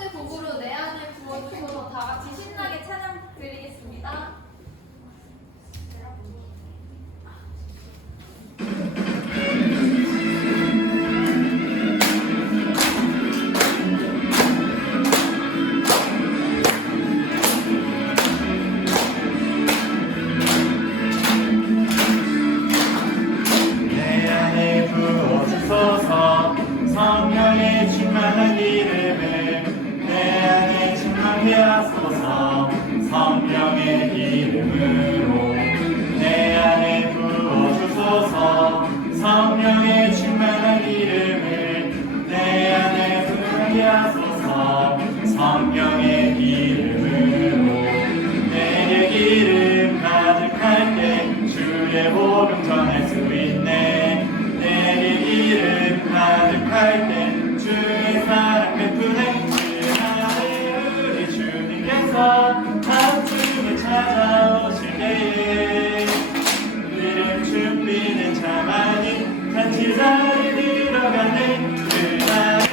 번째 곡으로 내 안을 부어주셔서 다 같이 신나게 찬양 드리겠습니다. 성령의 충만한 기름을 내 안에 충만케 하소서. 성령의 기름으로 내 안에 부어주소서. 성령의 충만한 기름을 내 안에 충만케 하소서. 성령의 기름으로 내게 기름 가득할 때 주의 복음 전할 수 있네. 내게 기름 가득할 때 주의 사랑 베푸네. 주의 우리 주님께서 한층에 찾아오실 때에 기름 준비된 자만이 잔치 자리에 들어가네. 그날에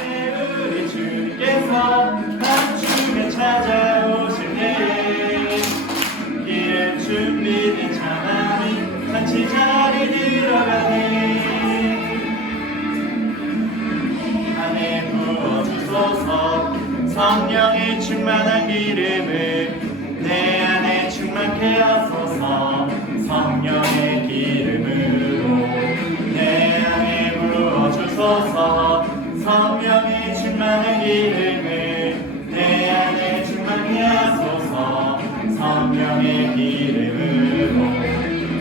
우리 주님께서 한층에 찾아오실 때에 기름 준비된 자만이 잔치 자리에 들어가네. 성령의 충만한 기름을 내 안에 충만케 하소서. 성령의 기름으로 내 안에 부어주소서. 성령의 충만한 기름을 내 안에 충만케 하소서. 성령의 기름으로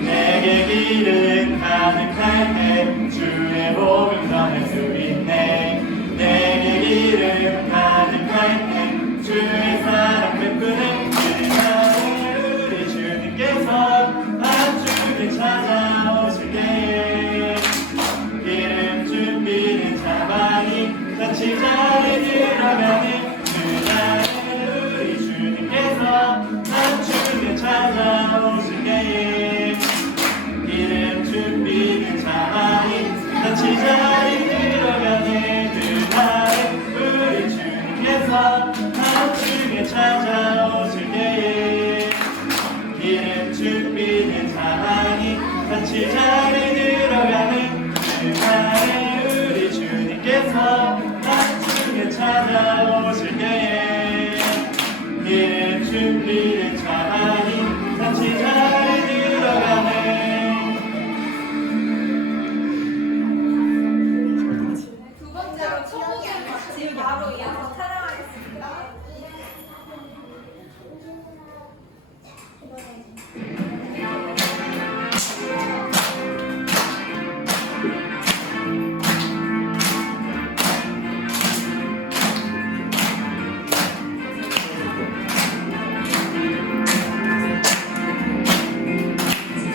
내게 기름 가득할 때 주의 복음 전할 수 있네. 내게 기름 가득할 때 주의 사랑 베푸네. 그날에 우리 주님께서 안주에 찾아오실 때에 기름 준비된 자만이 잔치 자리에 들어가네. 그날에 우리 주님께서 안주에 찾아오실 때에 기름 준비된 자만이 잔치 자리에 들어가네. 우리 주님께서 한층에 찾아오실 때에 기름 준비된 자만이 잔치 자리에 들어가는 그날에 우리 주님께서 한층에 찾아오실 때에 기름 준비된 자만이 잔치 자리에 들어가네. 바로 이어서 찬양하겠습니다.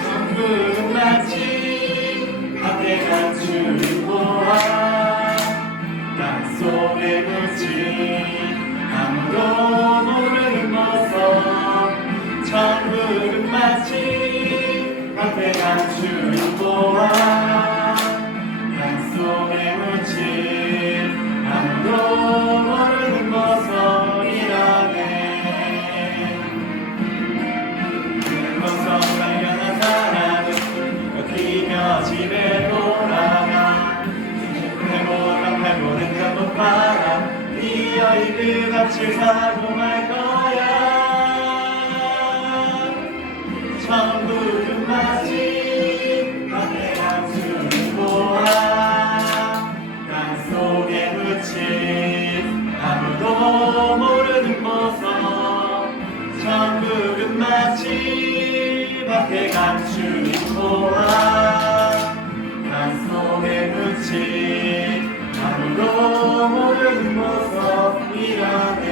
천국은 마치 앞에 갖춘 보아 땅속에 묻힌 아무도 모르는 모습. 천국은 마치 앞에 갖춘 보아 땅속에 묻힌 아무도 모르는 모습이라네. 그 모습 발견한 사람은 뛰며 집에 돌아가. 해보는 전부 봐라. 이 여인 그 값을 사고 말 거야. 천국은 마치 밤에 감추는 보아 땅속에 묻힌 아무도 모르는 보석. 천국은 마치 밖에 감추는 보아 땅속에 묻힌 아무도 모르는 모습이라네.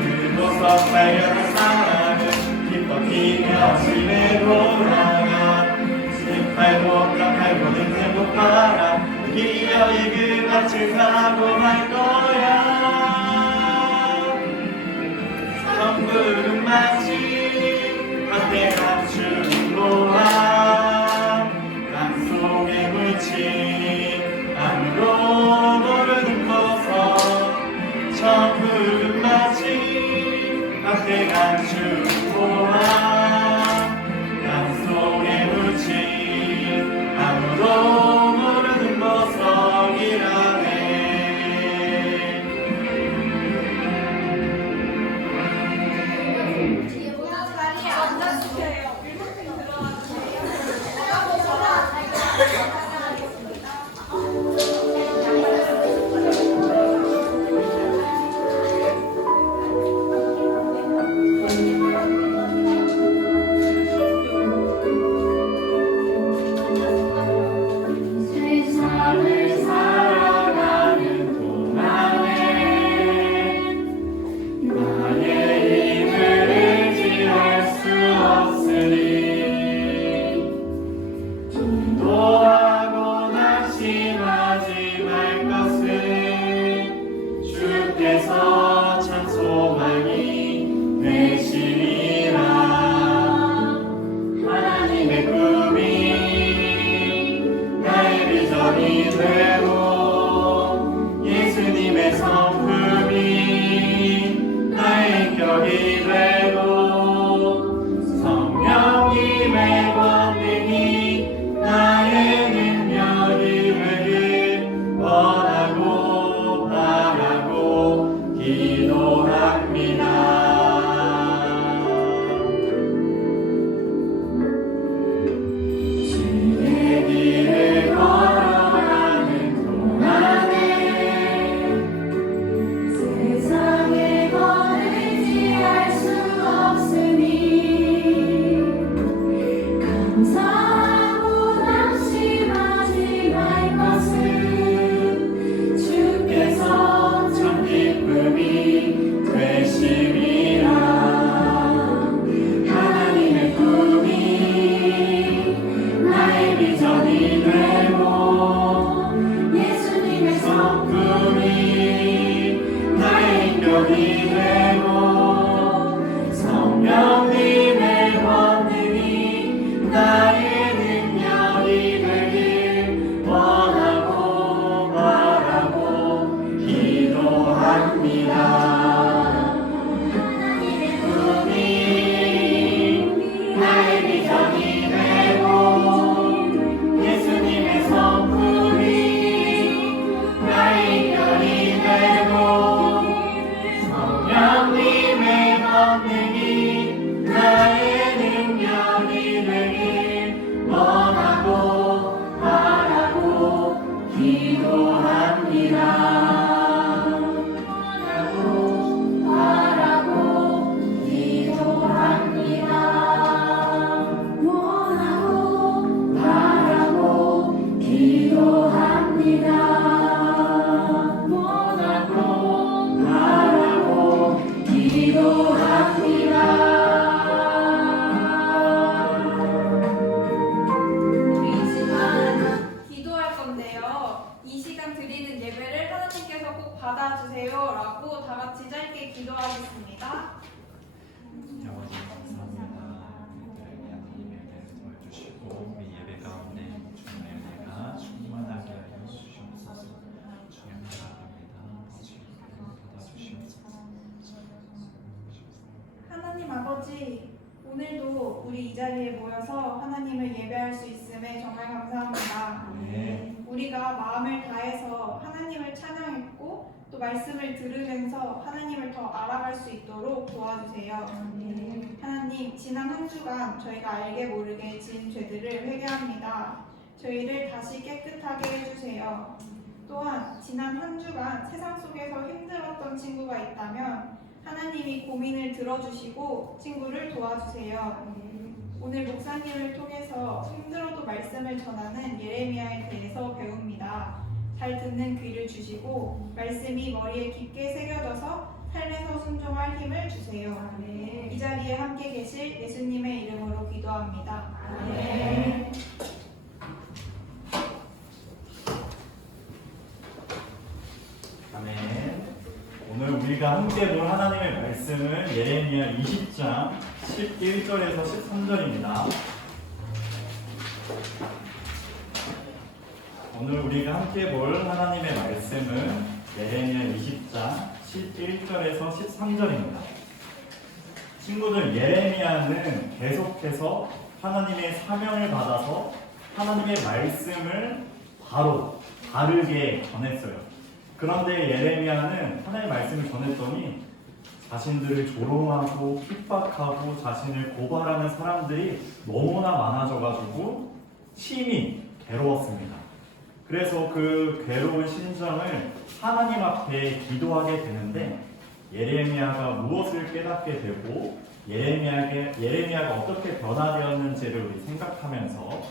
그 모습 발견한 사람은 기뻐 뛰며 집에 돌아가. 팔고 땅팔고는 행복 봐라. 기어이 그 값을 사고 말 거야. 천국은 마치 밖에 감추는 보아 땅속에 묻힌 아무도 모르는 것. 성품이 나의 편이 되고 성령님의 권능이 나의 능력이 되길 원하고 바라고 기도합니다. 받아주세요라고 다 같이 짧게 기도하겠습니다. 아버지 감사합니다. 우리들에게 하나님의 은혜를 더해주시고 우리 예배 가운데 주님의 은혜가 충만하게 하여 주시옵소서. 주님 감사합니다. 받아주시옵소서. 하나님 아버지, 오늘도 우리 이 자리에 모여서 하나님을 예배할 수 있음에 정말 감사합니다. 네. 우리가 마음을 다해서 하나님을 찬양했고 또 말씀을 들으면서 하나님을 더 알아갈 수 있도록 도와주세요. 하나님, 지난 한 주간 저희가 알게 모르게 지은 죄들을 회개합니다. 저희를 다시 깨끗하게 해주세요. 또한 지난 한 주간 세상 속에서 힘들었던 친구가 있다면 하나님이 고민을 들어주시고 친구를 도와주세요. 오늘 목사님을 통해서 힘들어도 말씀을 전하는 예레미야에 대해서 배웁니다. 잘 듣는 귀를 주시고 말씀이 머리에 깊게 새겨져서 삶에서 순종할 힘을 주세요. 이 자리에 함께 계실 예수님의 이름으로 기도합니다. 아멘. 아멘. 오늘 우리가 함께 볼 하나님의 말씀은 예레미야 20장 11절에서 13절입니다. 오늘 우리가 함께 볼 하나님의 말씀은 예레미야 20장 11절에서 13절입니다. 친구들, 예레미야는 계속해서 하나님의 사명을 받아서 하나님의 말씀을 바로 다르게 전했어요. 그런데 예레미야는 하나님의 말씀을 전했더니 자신들을 조롱하고 핍박하고 자신을 고발하는 사람들이 너무나 많아져가지고 심히 괴로웠습니다. 그래서 그 괴로운 심정을 하나님 앞에 기도하게 되는데 예레미야가 무엇을 깨닫게 되고 예레미야가 어떻게 변화되었는지를 우리 생각하면서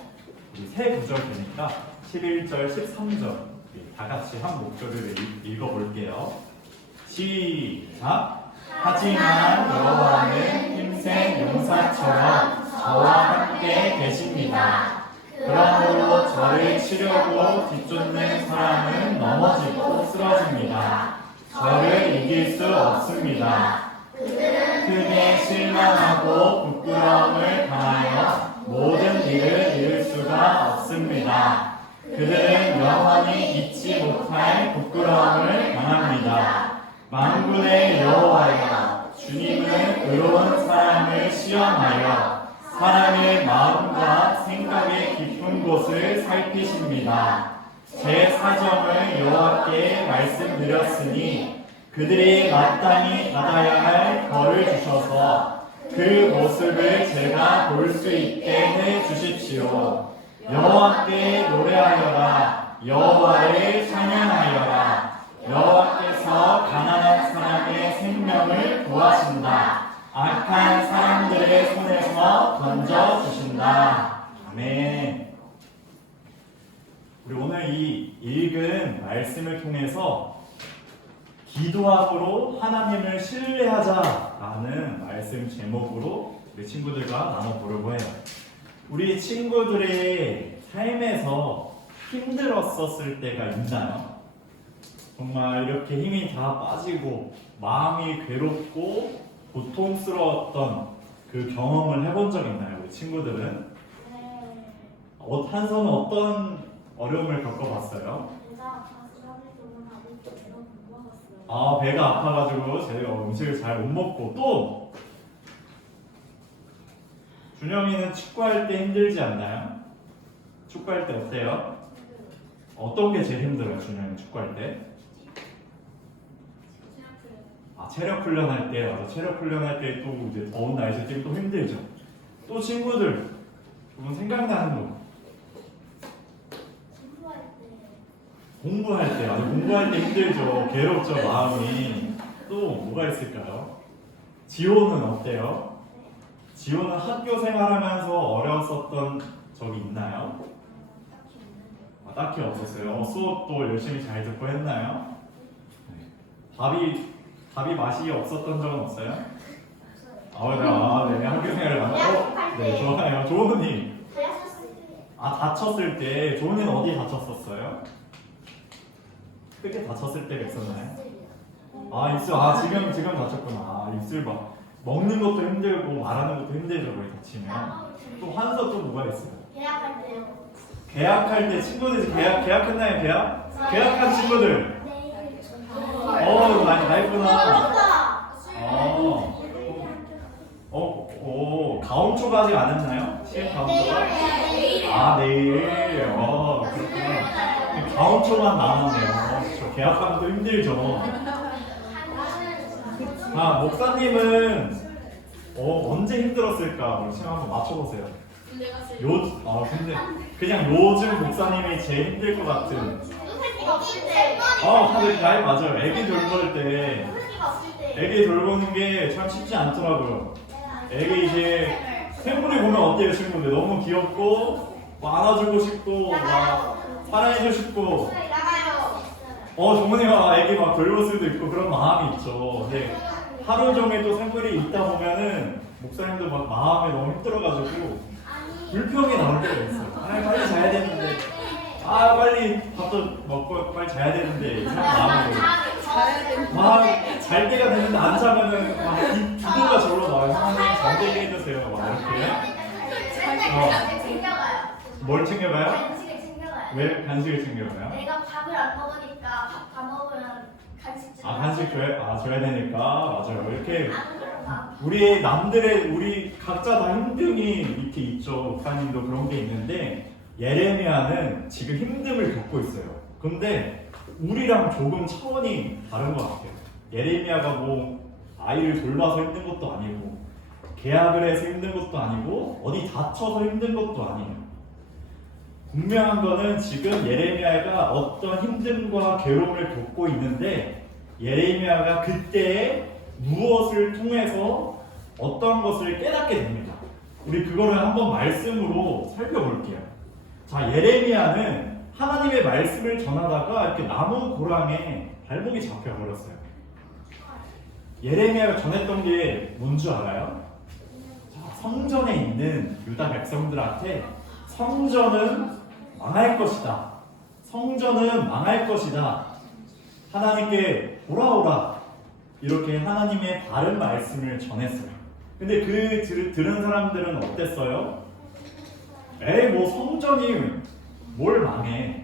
우리 세 구절 되니까 11절, 13절 다 같이 한 목소리를 읽어볼게요. 시작! 하지만 여호와는 힘센 용사처럼 저와 함께 계십니다. 그러므로 저를 치려고 뒤쫓는 사람은 넘어지고 쓰러집니다. 저를 이길 수 없습니다. 크게 실망하고 부끄러움을 당하여 모든 일을 이룰 수가 없습니다. 그들은 영원히 잊지 못할 부끄러움을 당합니다. 만군의 여호와여, 주님은 의로운 사람을 시험하여 사람의 마음과 생각의 깊은 곳을 살피십니다. 제 사정을 여호와께 말씀드렸으니 그들이 마땅히 받아야 할 벌을 주셔서 그 모습을 제가 볼 수 있게 해 주십시오. 여호와께 노래하여라. 여호와를 찬양하여라. 여호와께서 가난한 사람의 생명을 구하신다. 악한 사람들의 손에서 던져주신다. 아멘. 우리 오늘 이 읽은 말씀을 통해서 기도함으로 하나님을 신뢰하자라는 말씀 제목으로 우리 친구들과 나눠보려고 해요. 우리 친구들의 삶에서 힘들었었을 때가 있나요? 정말 이렇게 힘이 다 빠지고 마음이 괴롭고 고통스러웠던 그 경험을 해본 적 있나요? 우리 친구들은? 네. 한 손은 어떤 어려움을 겪어봤어요? 제가 가수하는 동안 아직 제가 못 먹었어요. 아, 배가 아파가지고 제가 음식을 잘 못 먹고 또 준영이는 축구할 때 힘들지 않나요? 축구할 때 어때요? 어떤 게 제일 힘들어요, 준영이 축구할 때? 아, 체력 훈련할 때, 맞아. 체력 훈련할 때 또 이제 더운 날씨에 뛰면 또 힘들죠. 또 친구들, 그분 생각나는 거. 공부할 때 공부할 때, 맞아. 공부할 때 힘들죠. 괴롭죠, 마음이. 또 뭐가 있을까요? 지호는 어때요? 지호는 학교 생활하면서 어려웠었던 적이 있나요? 딱히 없는데. 아, 딱히 없었어요. 수업도 열심히 잘 듣고 했나요? 네. 밥이 맛이 없었던 적은 없어요? 없어요. 네, 학교 생활을 많이 대학할 네, 때. 좋아요. 조은이. 대학했을 때. 아, 다쳤을 때, 조은이는 어디 다쳤었어요? 크게 다쳤을 때가 있었나요? 아, 입술, 지금 다쳤구나. 아, 입술 먹는 것도 힘들고 말하는 것도 힘들죠, 거의 다치면. 또 한서 또 뭐가 있어요? 대학할 때요. 계약할 때 친구들이 계약했나요, 계약? 계약한 친구들. 네. 많이 다 했구나. 어. 가온초가 아직 안 했나요? 시험 가온초가? 아, 내일. 그렇구나. 가온초만 남았네요. 그렇죠. 계약하면 또 힘들죠. 아, 목사님은 언제 힘들었을까? 우리 시험 한번 맞춰보세요. 근데 그냥 요즘 목사님이 제일 힘들 것 같은. 다들 맞아요. 애기 돌볼 때, 애기 돌보는 게 참 쉽지 않더라고요. 애기 이제 생물이 보면 어때요, 친구들? 너무 귀엽고, 안아주고 싶고, 사랑해주고 싶고. 정원이가 애기 돌볼 수도 있고 그런 마음이 있죠. 근데 하루 종일 또 생물이 있다 보면은 목사님도 마음이 너무 힘들어가지고 불평이 나올 때가 있어요. 빨리 자야 되는데. 빨리 밥도 먹고 빨리 자야 되는데. 이런 마음으로. 잘 때가 됐는데 안 자면은 이 두부가 저로 나와요. 하나님 잘 되게 해주세요. 이렇게. 뭘 챙겨가요? 간식을 챙겨가요. 왜 간식을 챙겨가요? 내가 밥을 안 먹으니까 밥 다 먹으면 간식 좀. 간식 줘야 되니까. 맞아요. 이렇게 안 그러나. 우리 각자 다 힘듦이 이렇게 있죠. 목사님도 그런 게 있는데 예레미야는 지금 힘듦을 겪고 있어요. 근데 우리랑 조금 차원이 다른 것 같아요. 예레미야가 아이를 돌봐서 힘든 것도 아니고 계약을 해서 힘든 것도 아니고 어디 다쳐서 힘든 것도 아니에요. 분명한 거는 지금 예레미야가 어떤 힘듦과 괴로움을 겪고 있는데 예레미야가 그때 무엇을 통해서 어떤 것을 깨닫게 됩니다. 우리 그거를 한번 말씀으로 살펴볼게요. 자, 예레미야는 하나님의 말씀을 전하다가 이렇게 나무 고랑에 발목이 잡혀버렸어요. 예레미야가 전했던 게 뭔지 알아요? 자, 성전에 있는 유다 백성들한테 성전은 망할 것이다. 성전은 망할 것이다. 하나님께 돌아오라. 이렇게 하나님의 바른 말씀을 전했어요. 근데 들은 사람들은 어땠어요? 성전이 뭘 망해?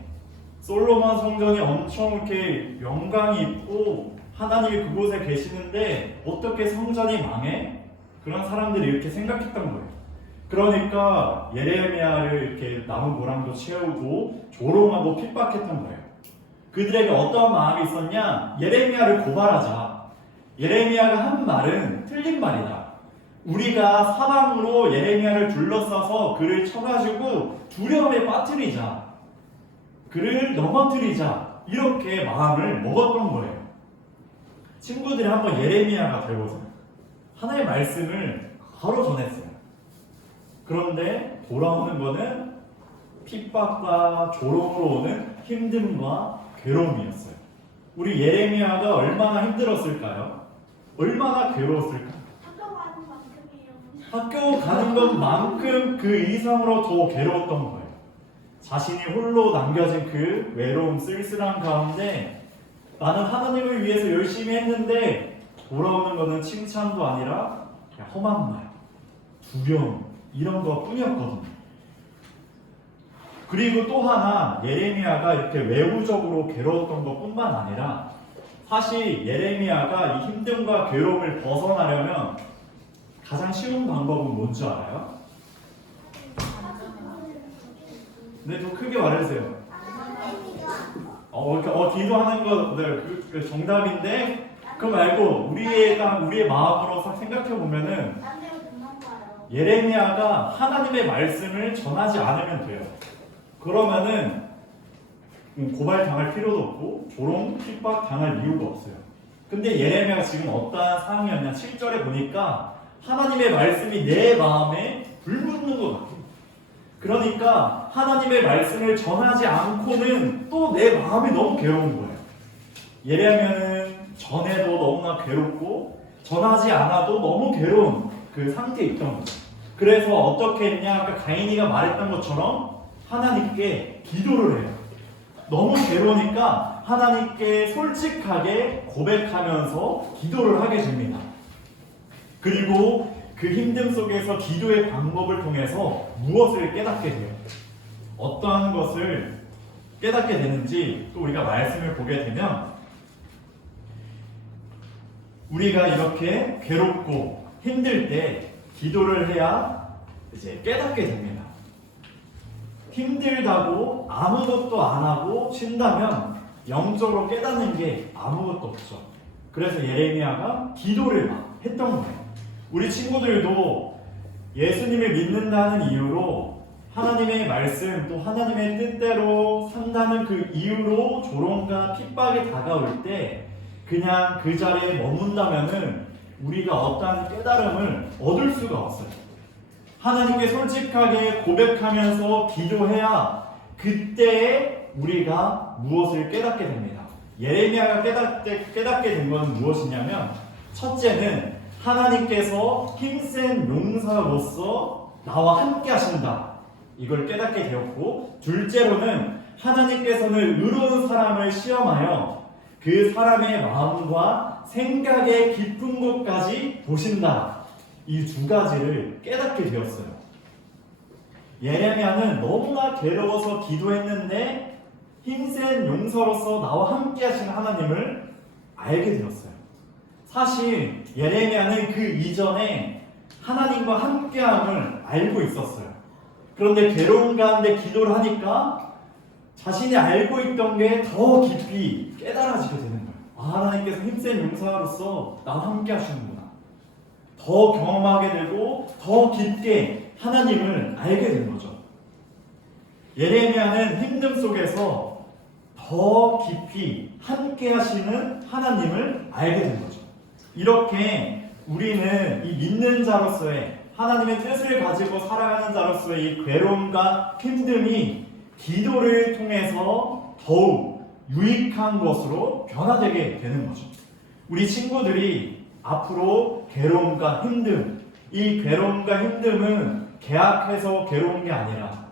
솔로몬 성전이 엄청 이렇게 영광이 있고 하나님이 그곳에 계시는데 어떻게 성전이 망해? 그런 사람들이 이렇게 생각했던 거예요. 그러니까 예레미야를 이렇게 나무 고랑도 채우고 조롱하고 핍박했던 거예요. 그들에게 어떤 마음이 있었냐? 예레미야를 고발하자. 예레미야가 한 말은 틀린 말이다. 우리가 사방으로 예레미야를 둘러싸서 그를 쳐가지고 두려움에 빠뜨리자. 그를 넘어뜨리자. 이렇게 마음을 먹었던 거예요. 친구들이 한번 예레미야가 되어보세요. 하나님의 말씀을 바로 전했어요. 그런데 돌아오는 거는 핍박과 조롱으로 오는 힘듦과 괴로움이었어요. 우리 예레미야가 얼마나 힘들었을까요? 얼마나 괴로웠을까요? 학교 가는 만큼이에요. 학교 가는 것만큼 그 이상으로 더 괴로웠던 거예요. 자신이 홀로 남겨진 그 외로움 쓸쓸한 가운데 나는 하나님을 위해서 열심히 했는데 돌아오는 거는 칭찬도 아니라 그냥 험한 말, 두려움 이런 거 뿐이었거든요. 그리고 또 하나 예레미야가 이렇게 외부적으로 괴로웠던 것뿐만 아니라 사실 예레미야가 이 힘듦과 괴로움을 벗어나려면 가장 쉬운 방법은 뭔지 알아요? 네, 더 크게 말해주세요. 기도하는 거 그 정답인데 그거 말고 우리의 마음으로 생각해 보면은 예레미야가 하나님의 말씀을 전하지 않으면 돼요. 그러면은 고발 당할 필요도 없고 조롱, 핍박 당할 이유가 없어요. 근데 예레미야가 지금 어떠한 상황이었냐? 7절에 보니까 하나님의 말씀이 내 마음에 불붙는 것 같아요. 그러니까 하나님의 말씀을 전하지 않고는 또 내 마음이 너무 괴로운 거예요. 예레미야는 전에도 너무나 괴롭고 전하지 않아도 너무 괴로운 그 상태에 있던 거죠. 그래서 어떻게 했냐? 아까 가인이가 말했던 것처럼 하나님께 기도를 해요. 너무 괴로우니까 하나님께 솔직하게 고백하면서 기도를 하게 됩니다. 그리고 그 힘듦 속에서 기도의 방법을 통해서 무엇을 깨닫게 돼요? 어떠한 것을 깨닫게 되는지 또 우리가 말씀을 보게 되면 우리가 이렇게 괴롭고 힘들 때 기도를 해야 이제 깨닫게 됩니다. 힘들다고 아무것도 안 하고 쉰다면 영적으로 깨닫는 게 아무것도 없죠. 그래서 예레미야가 기도를 막 했던 거예요. 우리 친구들도 예수님을 믿는다는 이유로 하나님의 말씀 또 하나님의 뜻대로 산다는 그 이유로 조롱과 핍박이 다가올 때 그냥 그 자리에 머문다면은 우리가 어떠한 깨달음을 얻을 수가 없어요. 하나님께 솔직하게 고백하면서 기도해야 그때에 우리가 무엇을 깨닫게 됩니다. 예레미야가 깨닫게 된 것은 무엇이냐면 첫째는 하나님께서 힘센 용사로서 나와 함께 하신다. 이걸 깨닫게 되었고 둘째로는 하나님께서는 의로운 사람을 시험하여 그 사람의 마음과 생각의 깊은 곳까지 보신다. 이 두 가지를 깨닫게 되었어요. 예레미야는 너무나 괴로워서 기도했는데 힘센 용서로서 나와 함께 하시는 하나님을 알게 되었어요. 사실 예레미야는 그 이전에 하나님과 함께함을 알고 있었어요. 그런데 괴로운 가운데 기도를 하니까 자신이 알고 있던 게 더 깊이 깨달아지게 되는 거예요. 하나님께서 힘센 용사로서 나와 함께 하시는구나. 더 경험하게 되고 더 깊게 하나님을 알게 된 거죠. 예레미야는 힘듦 속에서 더 깊이 함께 하시는 하나님을 알게 된 거죠. 이렇게 우리는 이 믿는 자로서의 하나님의 뜻을 가지고 살아가는 자로서의 이 괴로움과 힘듦이 기도를 통해서 더욱 유익한 것으로 변화되게 되는 거죠. 우리 친구들이 앞으로 괴로움과 힘듦, 이 괴로움과 힘듦은 계약해서 괴로운 게 아니라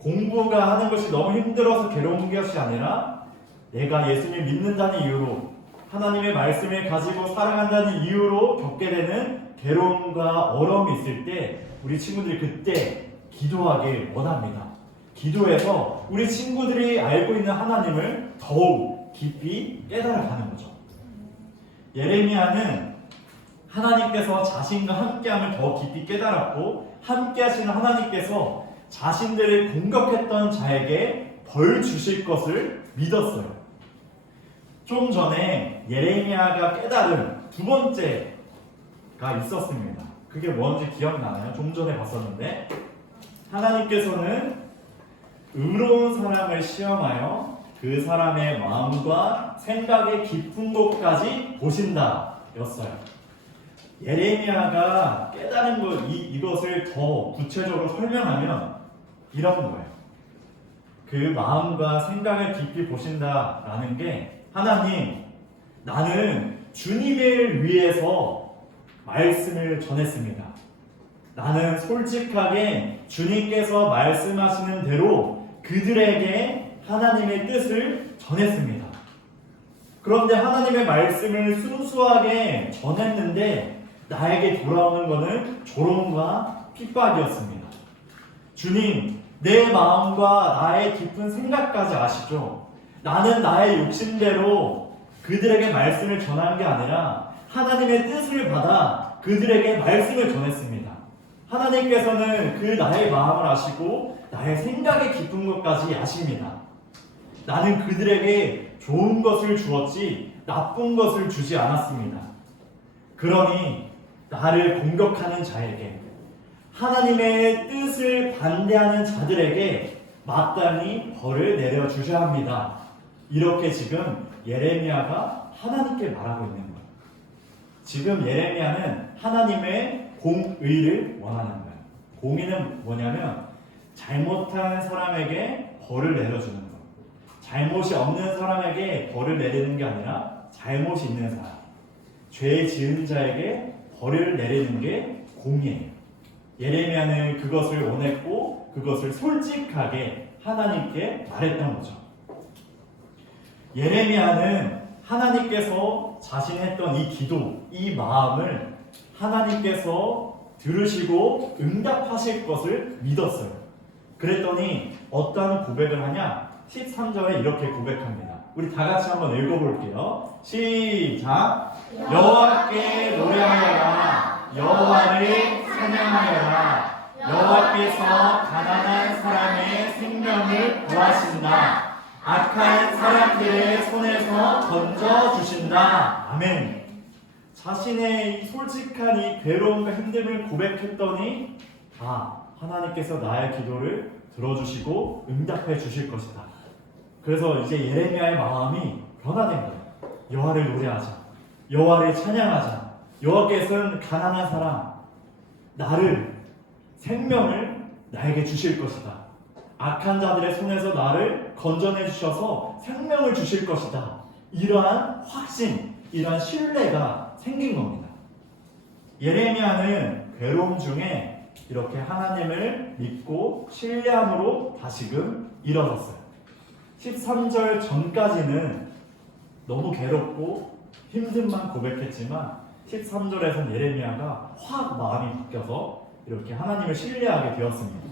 공부가 하는 것이 너무 힘들어서 괴로운 것이 아니라 내가 예수님을 믿는다는 이유로 하나님의 말씀을 가지고 살아간다는 이유로 겪게 되는 괴로움과 어려움이 있을 때 우리 친구들이 그때 기도하길 원합니다. 기도해서 우리 친구들이 알고 있는 하나님을 더욱 깊이 깨달아가는 거죠. 예레미야는 하나님께서 자신과 함께함을 더 깊이 깨달았고 함께 하시는 하나님께서 자신들을 공격했던 자에게 벌 주실 것을 믿었어요. 좀 전에 예레미야가 깨달은 두 번째가 있었습니다. 그게 뭔지 기억나나요? 좀 전에 봤었는데 하나님께서는 의로운 사람을 시험하여 그 사람의 마음과 생각의 깊은 곳까지 보신다 였어요. 예레미야가 깨달은 이것을 더 구체적으로 설명하면 이런 거예요. 그 마음과 생각을 깊이 보신다라는 게 하나님, 나는 주님을 위해서 말씀을 전했습니다. 나는 솔직하게 주님께서 말씀하시는 대로 그들에게 하나님의 뜻을 전했습니다. 그런데 하나님의 말씀을 순수하게 전했는데 나에게 돌아오는 것은 조롱과 핍박이었습니다. 주님, 내 마음과 나의 깊은 생각까지 아시죠? 나는 나의 욕심대로 그들에게 말씀을 전한 게 아니라 하나님의 뜻을 받아 그들에게 말씀을 전했습니다. 하나님께서는 그 나의 마음을 아시고 나의 생각의 깊은 것까지 아십니다. 나는 그들에게 좋은 것을 주었지 나쁜 것을 주지 않았습니다. 그러니 나를 공격하는 자에게, 하나님의 뜻을 반대하는 자들에게 마땅히 벌을 내려주셔야 합니다. 이렇게 지금 예레미야가 하나님께 말하고 있는 거예요. 지금 예레미야는 하나님의 공의를 원하는 거예요. 공의는 뭐냐면 잘못한 사람에게 벌을 내려주는 거예요. 잘못이 없는 사람에게 벌을 내리는 게 아니라 잘못이 있는 사람, 죄 지은 자에게 벌을 내리는 게 공의예요. 예레미야는 그것을 원했고 그것을 솔직하게 하나님께 말했던 거죠. 예레미야는 하나님께서 자신이 했던 이 기도, 이 마음을 하나님께서 들으시고 응답하실 것을 믿었어요. 그랬더니 어떠한 고백을 하냐? 13절에 이렇게 고백합니다. 우리 다 같이 한번 읽어볼게요. 시작! 여호와께 노래하여라, 여호와를 찬양하여라. 여호와께서 가난한 사람의 생명을 구하신다. 악한 사람들의 손에서 건져주신다. 아멘. 자신의 솔직한 이 괴로움과 힘듦을 고백했더니 하나님께서 나의 기도를 들어주시고 응답해 주실 것이다. 그래서 이제 예레미야의 마음이 변화된 거예요. 여호와를 노래하자, 여호와를 찬양하자. 여호와께서는 가난한 사람, 나를, 생명을 나에게 주실 것이다. 악한 자들의 손에서 나를 건져내 주셔서 생명을 주실 것이다. 이러한 확신, 이러한 신뢰가 생긴 겁니다. 예레미야는 괴로움 중에 이렇게 하나님을 믿고 신뢰함으로 다시금 일어섰어요. 13절 전까지는 너무 괴롭고 힘듦만 고백했지만 13절에서는 예레미야가 확 마음이 바뀌어서 이렇게 하나님을 신뢰하게 되었습니다.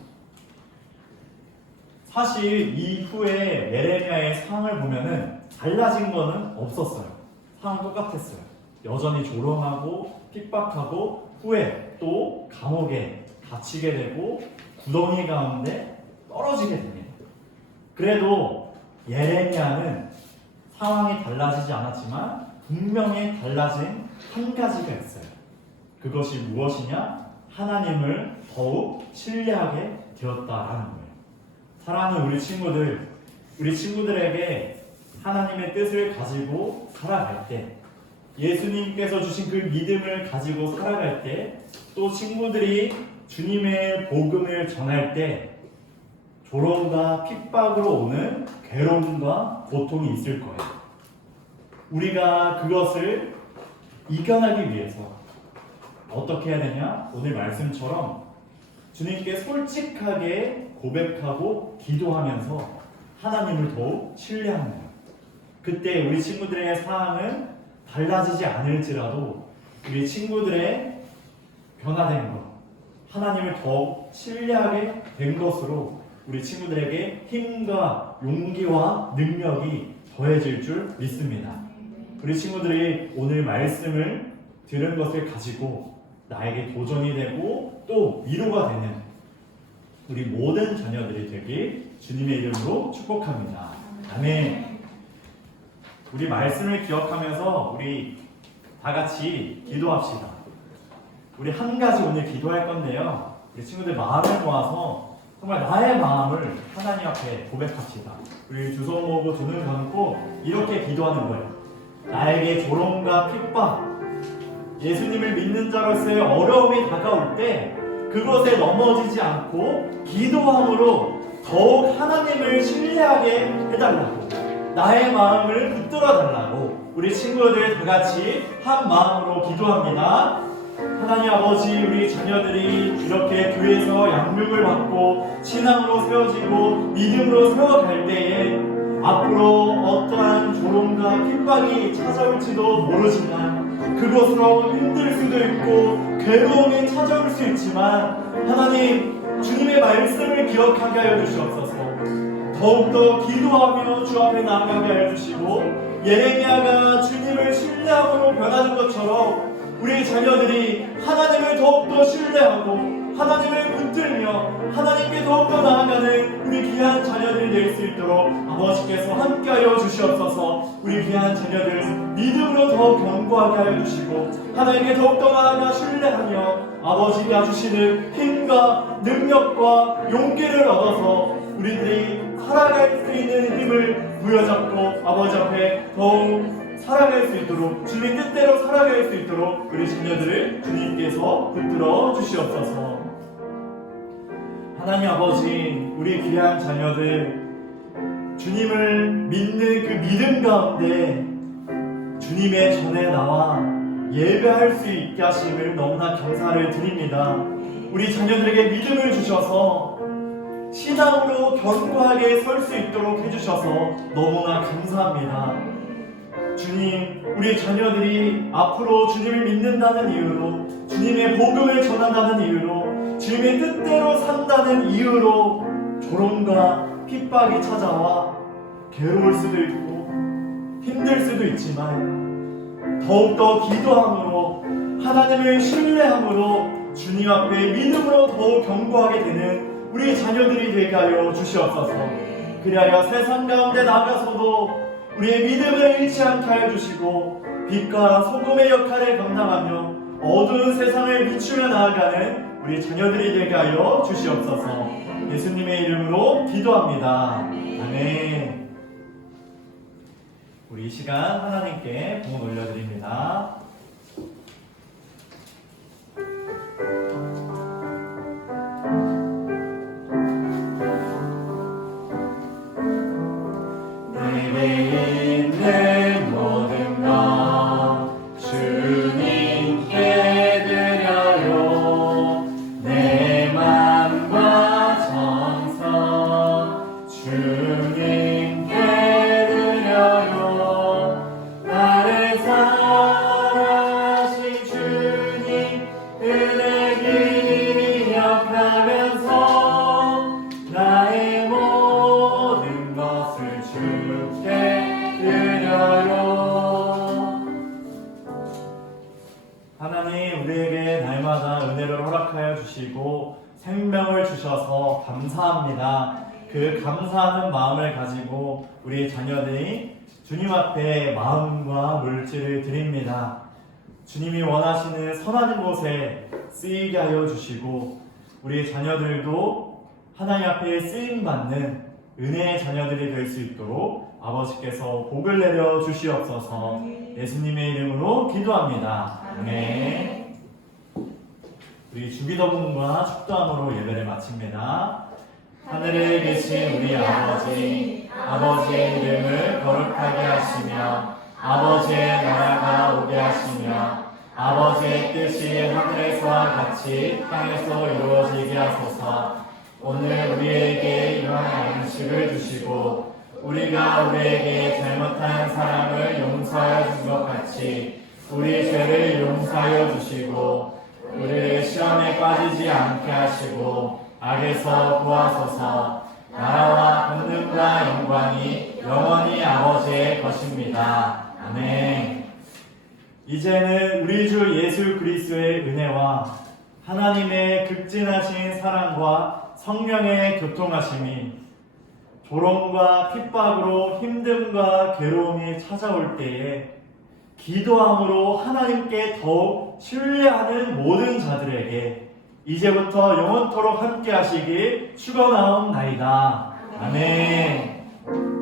사실 이후에 예레미야의 상황을 보면은 달라진 거는 없었어요. 상황은 똑같았어요. 여전히 조롱하고 핍박하고 후에 또 감옥에 갇히게 되고 구덩이 가운데 떨어지게 됩니다. 그래도 예레미야는 상황이 달라지지 않았지만 분명히 달라진 한 가지가 있어요. 그것이 무엇이냐? 하나님을 더욱 신뢰하게 되었다라는 거예요. 사랑하는 우리 친구들에게 하나님의 뜻을 가지고 살아갈 때, 예수님께서 주신 그 믿음을 가지고 살아갈 때, 또 친구들이 주님의 복음을 전할 때 조롱과 핍박으로 오는 괴로움과 고통이 있을 거예요. 우리가 그것을 이겨내기 위해서 어떻게 해야 되냐? 오늘 말씀처럼 주님께 솔직하게 고백하고 기도하면서 하나님을 더욱 신뢰하는 거예요. 그때 우리 친구들의 상황은 달라지지 않을지라도 우리 친구들의 변화된 것, 하나님을 더욱 신뢰하게 된 것으로 우리 친구들에게 힘과 용기와 능력이 더해질 줄 믿습니다. 우리 친구들이 오늘 말씀을 들은 것을 가지고 나에게 도전이 되고 또 위로가 되는 우리 모든 자녀들이 되길 주님의 이름으로 축복합니다. 아멘. 우리 말씀을 기억하면서 우리 다 같이 기도합시다. 우리 한 가지 오늘 기도할 건데요. 우리 친구들 마음을 모아서 정말 나의 마음을 하나님 앞에 고백합시다. 우리 두 손 모으고 두 눈 감고 이렇게 기도하는 거예요. 나에게 조롱과 핍박, 예수님을 믿는 자로서의 어려움이 다가올 때 그것에 넘어지지 않고 기도함으로 더욱 하나님을 신뢰하게 해달라고, 나의 마음을 붙들어 달라고 우리 친구들 다 같이 한 마음으로 기도합니다. 하나님 아버지, 우리 자녀들이 이렇게 교회에서 양육을 받고 신앙으로 세워지고 믿음으로 세워갈 때에 앞으로 어떠한 조롱과 핍박이 찾아올지도 모르지만 그것으로 힘들 수도 있고 괴로움이 찾아올 수 있지만 하나님 주님의 말씀을 기억하게 하여 주시옵소서. 더욱더 기도하며 주 앞에 나아가게 하여 주시고 예레미야가 주님을 신뢰함으로 변하는 것처럼 우리 자녀들이 하나님을 더욱더 신뢰하고 하나님을 붙들며 하나님께 더욱더 나아가는 우리 귀한 자녀들이 될 수 있도록 아버지께서 함께하여 주시옵소서. 우리 귀한 자녀들 믿음으로 더 견고하게 하여 주시고 하나님께 더욱더 나아가 신뢰하며 아버지가 주시는 힘과 능력과 용기를 얻어서 우리들이 살아갈 수 있는 힘을 부여잡고 아버지 앞에 더욱 살아갈 수 있도록 주님 뜻대로 살아갈 수 있도록 우리 자녀들을 주님께서 붙들어 주시옵소서. 하나님 아버지 우리 귀한 자녀들 주님을 믿는 그 믿음 가운데 주님의 전에 나와 예배할 수 있게 하심을 너무나 감사를 드립니다. 우리 자녀들에게 믿음을 주셔서 신앙으로 견고하게 설 수 있도록 해주셔서 너무나 감사합니다. 주님, 우리 자녀들이 앞으로 주님을 믿는다는 이유로 주님의 복음을 전한다는 이유로 주님의 뜻대로 산다는 이유로 조롱과 핍박이 찾아와 괴로울 수도 있고 힘들 수도 있지만 더욱더 기도함으로 하나님을 신뢰함으로 주님 앞에 믿음으로 더욱 견고하게 되는 우리 자녀들이 되게 하여 주시옵소서. 그리하여 세상 가운데 나가서도 우리의 믿음을 잃지 않게 하여 주시고 빛과 소금의 역할을 감당하며 어두운 세상을 비추며 나아가는 우리 자녀들이 되게 하여 주시옵소서. 예수님의 이름으로 기도합니다. 아멘. 우리 이 시간 하나님께 봉헌 올려드립니다. 내게 있는 모든 것 주님께 드려요. 내 맘과 정성 주님께 드려요. 나를 사랑하신 주님 은혜 기억하면서 나의 모든 것을 주께 드려요. 하나님 우리에게 날마다 은혜를 허락하여 주시고 생명을 주셔서 감사합니다. 그 감사하는 마음을 가지고 우리 자녀들이 주님 앞에 마음과 물질을 드립니다. 주님이 원하시는 선한 곳에 쓰이게 하여 주시고 우리 자녀들도 하나님 앞에 쓰임받는 은혜의 자녀들이 될 수 있도록 아버지께서 복을 내려 주시옵소서. 예수님의 이름으로 기도합니다. 아멘. 우리 주기도문과 축도함으로 예배를 마칩니다. 하늘에 계신 우리 아버지, 아버지의 이름을 거룩하게 하시며 아버지의 나라가 오게 하시며 아버지의 뜻이 하늘에서와 같이 땅에서 이루어지게 하소서. 오늘 우리에게 일용할 양식을 주시고 우리가 우리에게 잘못한 사람을 용서하여 준 것 같이 우리 죄를 용서하여 주시고 우리를 시험에 빠지지 않게 하시고 악에서 구하소서. 나라와 권능과 영광이 영원히 아버지의 것입니다. 아멘. 이제는 우리 주 예수 그리스도의 은혜와 하나님의 극진하신 사랑과 성령의 교통하심이 조롱과 핍박으로 힘듦과 괴로움이 찾아올 때에 기도함으로 하나님께 더욱 신뢰하는 모든 자들에게 이제부터 영원토록 함께 하시길 축원하옵나이다. 아멘.